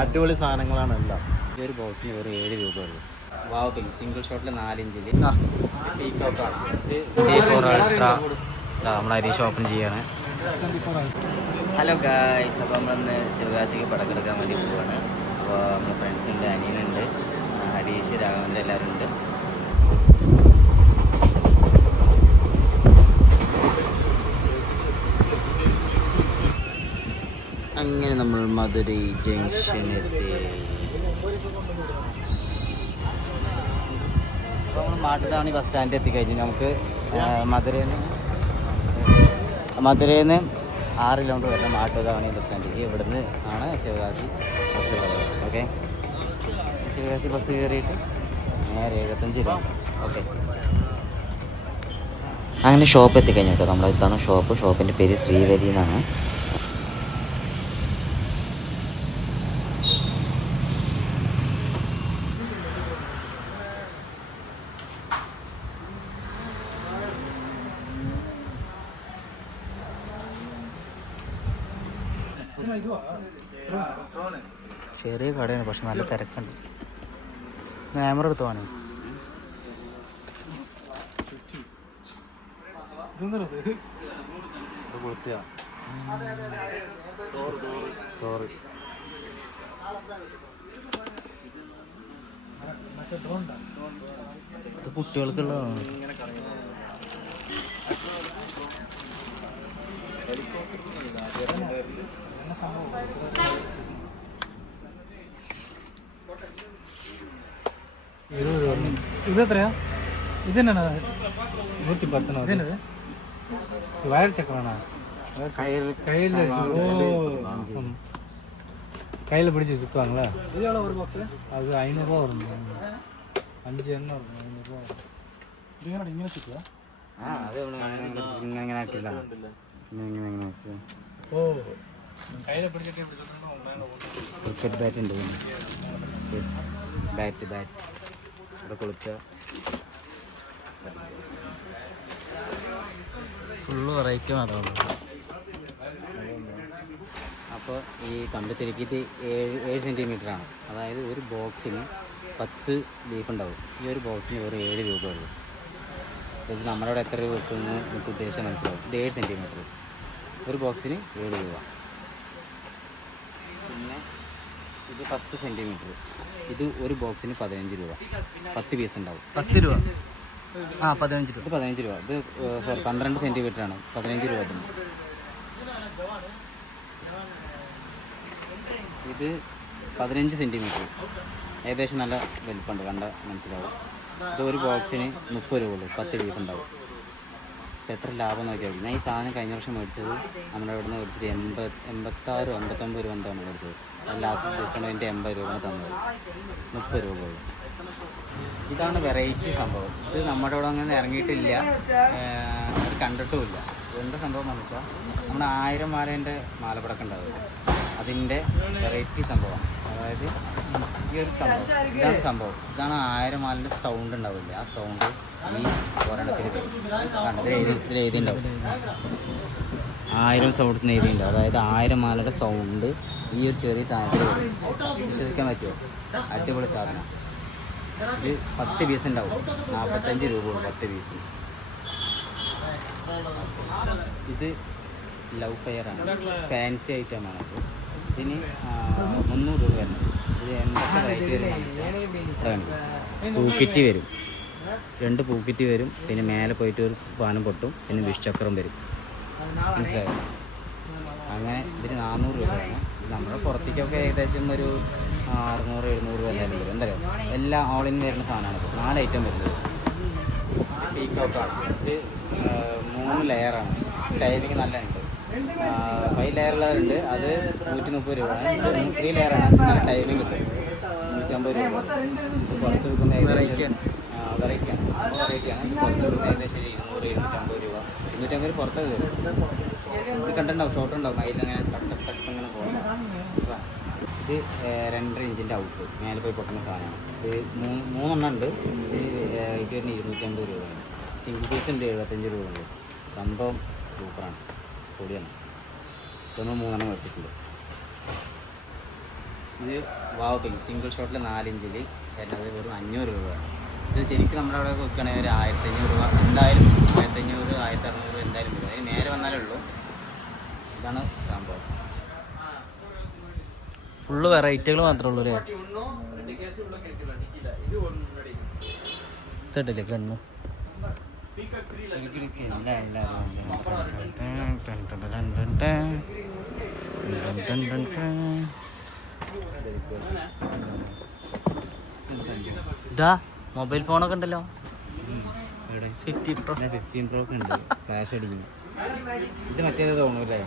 അടിപൊളി സാധനങ്ങളാണ് എല്ലാം. ഈ ഒരു ബോക്സിന് ഒരു ഏഴ് രൂപ ഉള്ളൂ. വാവ് സിംഗിൾ ഷോട്ടിൽ നാലിഞ്ചിൽ നമ്മുടെ ഹരീഷ് ഓപ്പൺ ചെയ്യാണ്. ഹലോ ഗായ്സ് അപ്പോൾ നമ്മളിന്ന് ശിവകാശിക്ക് പടക്കെടുക്കാൻ വേണ്ടി പോവാണ്. അപ്പോൾ നമ്മുടെ ഫ്രണ്ട്സ് ഉണ്ട് അനിയനുണ്ട് ഹരീഷ് രാഘവന്റെ എല്ലാവരും ഉണ്ട് അങ്ങനെ നമ്മൾ മധുരൈ ജംഗ്ഷനെത്തി. നമ്മൾ മാട്ടുതാവണി ബസ് സ്റ്റാൻഡിൽ എത്തിക്കഴിഞ്ഞു. നമുക്ക് മധുരയിൽ നിന്ന് മധുരയിൽ നിന്ന് ആറ് കിലോമീറ്റർ വരുന്ന മാട്ടുതാവണി ബസ് സ്റ്റാൻഡിലേക്ക് ഇവിടുന്ന് ആണ് Sivakasi bus okay Sivakasi bus കയറിയിട്ട് നേരെ എഴുപത്തഞ്ച് കിലോമീറ്റർ ഓക്കെ അങ്ങനെ ഷോപ്പ് എത്തിക്കഴിഞ്ഞു കേട്ടോ. നമ്മുടെ ഇതാണ് ഷോപ്പ് ഷോപ്പിന്റെ പേര് ശ്രീവരി എന്നാണ്. ചെറിയ കടയാണ് പക്ഷെ നല്ല തിരക്കുണ്ട്. ക്യാമറ എടുത്തു പോകാനും ഇത്. കുട്ടികൾക്കുള്ളതാണ്. இருபது வரணும் இருபத்தரையா இது என்னண்ணா நூற்றி பத்துண்ணா இது என்னது வயர் சக்கரண்ணா கையில் கையில் கையில் பிடிச்சி சுற்றுவாங்களா இது எவ்வளோ ஒரு பாக்ஸு அது ஐநூறுரூவா வரும் அஞ்சு எண்ணெய் வரும் ஐநூறுரூவா வரும் ஆ அது ஒன்று நாட்டில் ஓ ക്രിക്കറ്റ് ബാറ്റ് ഉണ്ട് ബാറ്റ് ബാറ്റ് ഇവിടെ കുളിച്ച. ഫുള്ള് വെറൈറ്റി മാത്രമാണ് അപ്പോൾ ഈ കമ്പ് തിരക്കിയിട്ട് ഏഴ് ഏഴ് സെന്റിമീറ്റർ ആണ്. അതായത് ഒരു ബോക്സിന് പത്ത് ബീഫ് ഉണ്ടാവും. ഈ ഒരു ബോക്സിന് വെറും ഏഴ് രൂപ ഉള്ളൂ. ഇത് നമ്മളവിടെ എത്ര രൂപ വെക്കുന്നു എനിക്ക് ഉദ്ദേശം മനസ്സിലാവും. ഇത് ഏഴ് സെന്റിമീറ്റർ ഒരു ബോക്സിന് ഏഴ് രൂപ. പിന്നെ ഇത് പത്ത് സെന്റിമീറ്റർ. ഇത് ഒരു ബോക്സിന് പതിനഞ്ച് രൂപ. പത്ത് പീസ് ഉണ്ടാവും. പത്ത് രൂപ. ആ പതിനഞ്ച് രൂപ. ഇത് പതിനഞ്ച് രൂപ. ഇത് സോറി പന്ത്രണ്ട് സെന്റിമീറ്റർ ആണ് പതിനഞ്ച് രൂപ ഇത് പതിനഞ്ച് സെന്റിമീറ്റർ. ഏകദേശം നല്ല വലിപ്പമുണ്ട്. കണ്ട മനസ്സിലാവും. ഇത് ഒരു ബോക്സിന് മുപ്പത് രൂപ ഉള്ളൂ. പത്ത് പീസ് ഉണ്ടാവും. ഇപ്പം എത്ര ലാഭം നോക്കിയാൽ ഞാൻ ഈ സാധനം കഴിഞ്ഞ വർഷം മേടിച്ചത് നമ്മുടെ ഇവിടെ നിന്ന് മേടിച്ചത് എൺപത് എൺപത്താറ് എൺപത്തൊമ്പത് രൂപ എന്താണ് മേടിച്ചത്. ലാസ്റ്റ് ഡിസ്കൗണ്ട് അതിന്റെ എൺപത് രൂപ തന്നത് മുപ്പത് രൂപ ഇതാണ് വെറൈറ്റി സംഭവം. ഇത് നമ്മുടെ ഇവിടെ അങ്ങനെ ഇറങ്ങിയിട്ടില്ല. അത് കണ്ടിട്ടുമില്ല. എന്താ സംഭവം എന്ന് വെച്ചാൽ നമ്മുടെ ആയിരം മാലേന്റെ മാലപ്പടക്കം ഉണ്ടാവില്ല? അതിന്റെ വെറൈറ്റി സംഭവം. അതായത് ഈ ഒരു സംഭവം. ഇതാണ് സംഭവം ഇതാണ് സൗണ്ട് ഉണ്ടാവില്ല? ആ സൗണ്ട് ഈ ഒരെണ്ണത്തിൽ ആയിരം സൗണ്ട് എഴുതിയുണ്ടാവും അതായത് ആയിരം മാലയുടെ സൗണ്ട് ഈ ഒരു ചെറിയ സാധനത്തിൽ വിശ്വസിക്കാൻ പറ്റുമോ? അടിപൊളി സാധനം. ഇത് പത്ത് പീസ് ഉണ്ടാവും. നാൽപ്പത്തഞ്ച് രൂപ പത്ത് പീസ് ഇത് ലവ് ഫെയർ ആണ്. ഫാൻസി ഐറ്റമാണ് ഇത്. ഇതിന് മുന്നൂറ് രൂപ വരണം ഇത് എന്തൊക്കെ റേറ്റ് വരും പൂക്കിറ്റ് വരും. രണ്ട് പൂക്കിറ്റ് വരും. പിന്നെ മേലെ പോയിട്ട് ഒരു പാനം പൊട്ടും. പിന്നെ വിഷചക്രം വരും. മനസ്സിലായോ? അങ്ങനെ ഇതിന് നാനൂറ് രൂപയാണ് നമ്മുടെ പുറത്തേക്കൊക്കെ ഏകദേശം ഒരു അറുന്നൂറ് എഴുന്നൂറ് രൂപ എന്തായാലും വരും. എന്തായാലും എല്ലാം ഓൾ ഇൻ വരുന്ന സാധനമാണ് ഇപ്പോൾ നാല് ഐറ്റം വരുന്നത്. പീക്കോക്കാണ് ഇത് മൂന്ന് ലെയറാണ് ടൈമിങ് നല്ല ഉണ്ട്. ഫൈവ് ലെയറുള്ളതുണ്ട് അത് നൂറ്റി മുപ്പത് രൂപ ത്രീ ലെയറാണ് നല്ല ടൈമിങ് കിട്ടും. നൂറ്റമ്പത് രൂപ. പുറത്ത് വിൽക്കുന്ന ഏകദേശം വെറൈറ്റിയാണ് വെറൈറ്റിയാണ് ഇത് പുറത്ത് വിൽക്കുന്ന ഏകദേശം ഒരു ഇരുന്നൂറ് ഇരുന്നൂറ്റമ്പത് രൂപ. ഇരുന്നൂറ്റമ്പത് രൂപ പുറത്ത് ഇത് കണ്ടിട്ടുണ്ടാവും ഷോർട്ട് ഉണ്ടാവും. അതിലങ്ങനെ ടക്ക് ടക്ക് ഇത്. രണ്ടര ഇഞ്ചിന്റെ ഔട്ട് മേലെ പോയി പൊട്ടുന്ന സാധനമാണ്. ഇത് മൂന്ന് മൂന്നെണ്ണം ഉണ്ട്. ഇത് റേറ്റ് വരുന്ന ഇരുന്നൂറ്റമ്പത് രൂപയാണ്. സിംഗിൾ പീസ് ഉണ്ട് എഴുപത്തഞ്ച് രൂപ ഉണ്ട് സംഭവം സൂപ്പറാണ് പൊടിയാണ്. നമ്മൾ മൂന്നെണ്ണം വെച്ചിട്ടുണ്ട്. ഇത് വാവ് പിങ്ക് സിംഗിൾ ഷോട്ടിൽ നാലിഞ്ചിൽ വരുന്നത് വെറും അഞ്ഞൂറ് രൂപയാണ്. ഇത് ശരിക്കും നമ്മുടെ അവിടെ വെക്കുകയാണെങ്കിൽ ഒരു ആയിരത്തി അഞ്ഞൂറ് രൂപ. എന്തായാലും ആയിരത്തി അഞ്ഞൂറ് ആയിരത്തി അറുന്നൂറ് എന്തായാലും വരും അതിന് നേരെ വന്നാലേ ഉള്ളൂ. ഇതാണ് സംഭവം. ഫുള്ള് വെറൈറ്റികൾ മാത്രമേ ഉള്ളൂ അല്ലേ? ഇതല്ലേ കണ്ണു? ഇതാ മൊബൈൽ ഫോണൊക്കെ ഉണ്ടല്ലോ. ഫിഫ്റ്റീൻ പ്രോ ഫിഫ്റ്റീൻ പ്രോ ഒക്കെ ഉണ്ട്. ഫ്ലാഷ് അടിക്കുന്നു. ഇത് മറ്റേത് തോന്നൂല്ലേ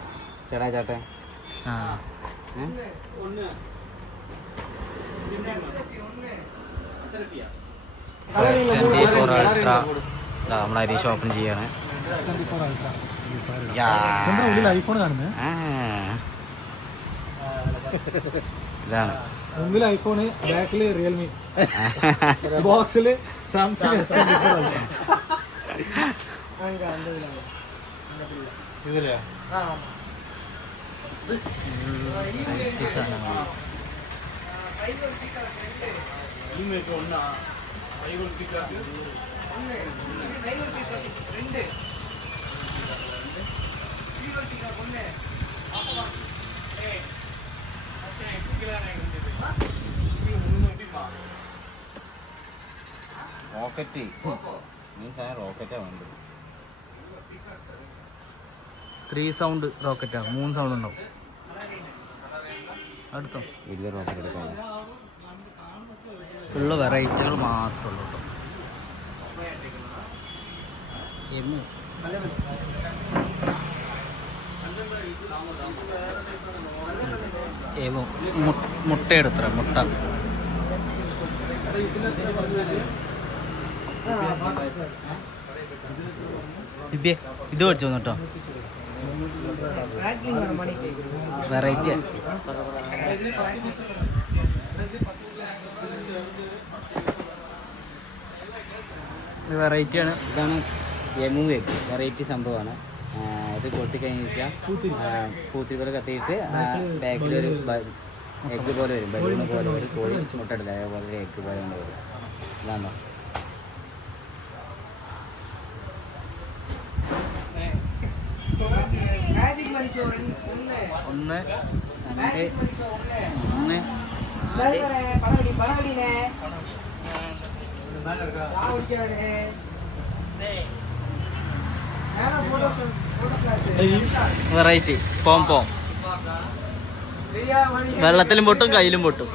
ചേട്ടാ ചേട്ടൻ ആ. ട്വന്റി ഫോർ അൾട്ര നമ്മൾ ഷോപ്പൺ ഓപ്പൺ ചെയ്യാണ്. ഐഫോൺ കാണുന്നത്. ഇതാണ്. മുമ്പിൽ ഐഫോണ് ബാക്കിൽ റിയൽമി. ബോക്സിൽ സാംസങ് എസ് ഈ റോക്കറ്റ്. നീ സാധനം റോക്കറ്റാണ് വേണ്ടത്. ത്രീ സൗണ്ട് റോക്കറ്റാണ് മൂന്ന് സൗണ്ട് ഉണ്ടാവും. അടുത്തോ? വലിയ റോക്കറ്റ് ഉള്ള വെറൈറ്റികൾ മാത്രമേ ഉള്ളൂ കേട്ടോ എമ്മു മുട്ട എടുത്ര മുട്ട. ഇത് മേടിച്ചു കേട്ടോ വെറൈറ്റി വെറൈറ്റിയാണ്. ഇതാണ് എമു കേക്ക് വെറൈറ്റി സംഭവമാണ്. ഇത് കൊത്തി കഴിഞ്ഞ് വെച്ചാൽ പൂത്തിരി പോലെ കത്തിയിട്ട് ബാക്കിൽ ഒരു എഗ്ഗ് പോലെ വരും. ബലൂണ് പോലെ ഒരു കോഴി മുട്ടയിടില്ല അതേപോലെ എഗ്ഗ് പോലെ കൊണ്ട് വരും. ഇതാണോ? ഒന്ന് ഒന്ന് മൂന്ന്. വെറൈറ്റി. പോം പോം. വെള്ളത്തിലും പൊട്ടും കയ്യിലും പൊട്ടും.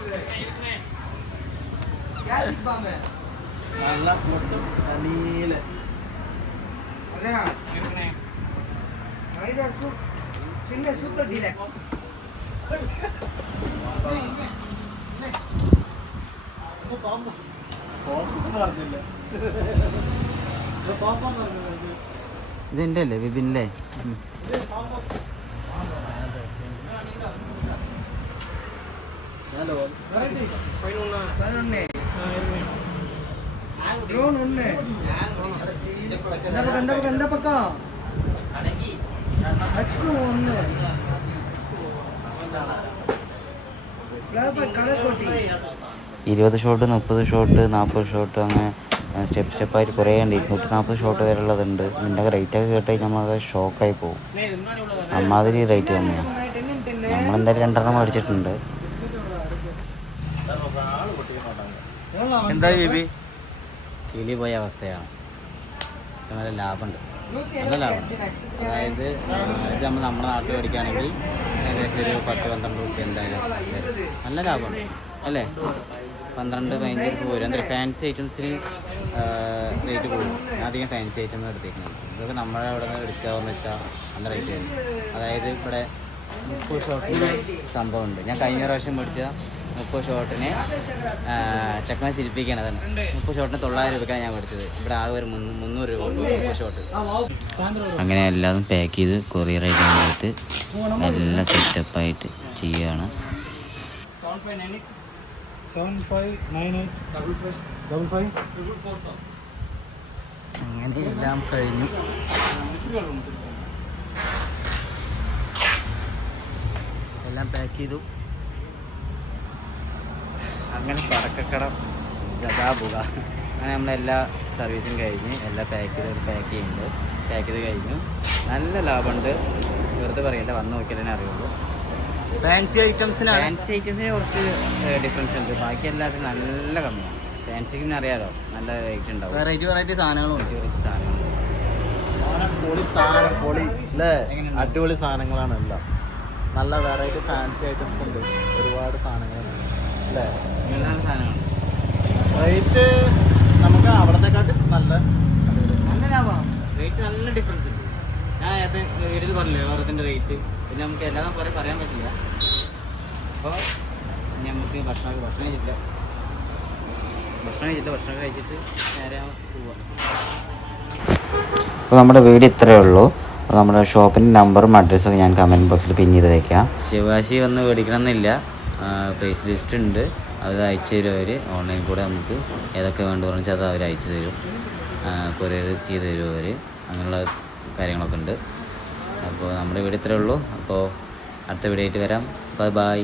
ഇതെന്റെ അല്ലേ വിപിന്റെ ഇരുപത് ഷോട്ട് മുപ്പത് ഷോട്ട് നാൽപ്പത് ഷോട്ട് അങ്ങനെ സ്റ്റെപ്പ് സ്റ്റെപ്പായിട്ട് കുറേ ഉണ്ട്. ഇരുന്നൂറ്റി നാൽപ്പത് ഷോട്ട് വരെ ഉള്ളതുണ്ട് ഇതിന്റെ റേറ്റൊക്കെ കേട്ട് കഴിഞ്ഞാൽ നമ്മളത് ഷോക്കായി പോകും അമ്മാതിരി റേറ്റ് തന്നെയാണ് നമ്മളെന്തായാലും രണ്ടെണ്ണം മേടിച്ചിട്ടുണ്ട്. എന്താ ബേബി? കിളി പോയ അവസ്ഥയാണ് നല്ല ലാഭമുണ്ട്. നല്ല ലാഭം. അതായത് ഇത് നമ്മൾ നമ്മുടെ നാട്ടിൽ മേടിക്കുകയാണെങ്കിൽ ഏകദേശം ഒരു പത്ത് പന്ത്രണ്ട് റുപ്യ എന്തായാലും. നല്ല ലാഭമുണ്ട് അല്ലേ? പന്ത്രണ്ട് പതിനഞ്ച് റുപ്യ വരും എന്തായാലും ഫാൻസി ഐറ്റംസിന് റേറ്റ് കൂടും. അധികം ഫാൻസി ഐറ്റം എടുത്തേക്കുന്നത് ഇതൊക്കെ നമ്മുടെ അവിടെ നിന്ന് എടുക്കാമെന്ന് വെച്ചാൽ നല്ല റേറ്റ് വരും. അതായത് ഇവിടെ മുപ്പത് ഷോട്ടിന്റെ സംഭവമുണ്ട്. ഞാൻ കഴിഞ്ഞ പ്രാവശ്യം മേടിച്ച മുപ്പത് ഷോട്ടിന് ചക്കന ചിരിപ്പിക്കുകയാണ് തന്നെ. മുപ്പത് ഷോട്ടിന് തൊള്ളായിരം രൂപയ്ക്കാണ് ഞാൻ മേടിച്ചത്. ഇവിടെ ആകെ ഒരു മുന്നൂ- മുന്നൂറ് രൂപ മുപ്പത് ഷോട്ട്. അങ്ങനെ എല്ലാതും പാക്ക് ചെയ്ത് കൊറിയർ ആയിട്ട് എല്ലാം സെറ്റപ്പായിട്ട് ചെയ്യുകയാണ് അങ്ങനെ എല്ലാം കഴിഞ്ഞു. എല്ലാം പാക്ക് ചെയ്തു. അങ്ങനെ പടക്കക്കട ഗതാപുക അങ്ങനെ നമ്മളെല്ലാ സർവീസും കഴിഞ്ഞ് എല്ലാ പാക്ക് ചെയ്ത് പാക്ക് ചെയ്യുന്നുണ്ട്. പാക്ക് ചെയ്ത് കഴിഞ്ഞു. നല്ല ലാഭമുണ്ട്. വെറുതെ പറയില്ല വന്ന് നോക്കിയാൽ തന്നെ അറിയുള്ളൂ. ഫാൻസി ഐറ്റംസിനാണ് ഫാൻസി ഐറ്റംസിന് കുറച്ച് ഡിഫറൻസ് ഉണ്ട്. ബാക്കി എല്ലാത്തിനും നല്ല കമ്മിയാണ് ഫാൻസിക്ക് പിന്നെ അറിയാലോ. നല്ല റേറ്റ് ഉണ്ടാവും. വെറൈറ്റി വെറൈറ്റി സാധനങ്ങളും വെറൈറ്റി സാധനങ്ങളുണ്ട് പൊളി സാധനം പൊളി അല്ലേ അടിപൊളി സാധനങ്ങളാണ് എല്ലാം. നല്ല വെറൈറ്റി ഫാൻസി ഐറ്റംസ് ഉണ്ട്. ഒരുപാട് സാധനങ്ങളുണ്ട് അല്ലേ? സാധനമാണ് റേറ്റ് നമുക്ക് അവിടത്തെക്കാട്ടും നല്ല. നല്ല ലാഭമാണ് റേറ്റ് നല്ല ഡിഫറൻസ് ഉണ്ട്. ഞാൻ നേരത്തെ വീട്ടിൽ പറഞ്ഞില്ലേ ഓരോത്തിന്റെ റേറ്റ് പിന്നെ നമുക്ക് എല്ലാം പറയാൻ പറയാൻ പറ്റില്ല. അപ്പോൾ ഇനി നമുക്ക് ഭക്ഷണം ഭക്ഷണം കഴിച്ചില്ല ഭക്ഷണം കഴിച്ചില്ല ഭക്ഷണം കഴിച്ചിട്ട് നേരെ പോവാം. അപ്പോൾ നമ്മുടെ വീട് ഇത്രയേ ഉള്ളൂ. അപ്പോൾ നമ്മുടെ ഷോപ്പിന്റെ നമ്പറും അഡ്രസ്സും ഞാൻ കമന്റ് ബോക്സിൽ പിൻ ചെയ്ത് വെക്കാം. ശിവാശി വന്ന് മേടിക്കണം എന്നില്ല പ്രൈസ് ലിസ്റ്റ് ഉണ്ട്. അത് അയച്ചു തരും അവർ ഓൺലൈൻ കൂടെ നമുക്ക് ഏതൊക്കെ വേണ്ട പറഞ്ഞാൽ അത് അവർ അയച്ചു തരും. കൊറിയർ ചെയ്ത് തരും അവർ അങ്ങനെയുള്ള കാര്യങ്ങളൊക്കെ ഉണ്ട്. അപ്പോൾ നമ്മുടെ വീട് ഇത്രയേ ഉള്ളൂ. അപ്പോൾ അടുത്ത വീഡിയോ ആയിട്ട് വരാം. Bye bye.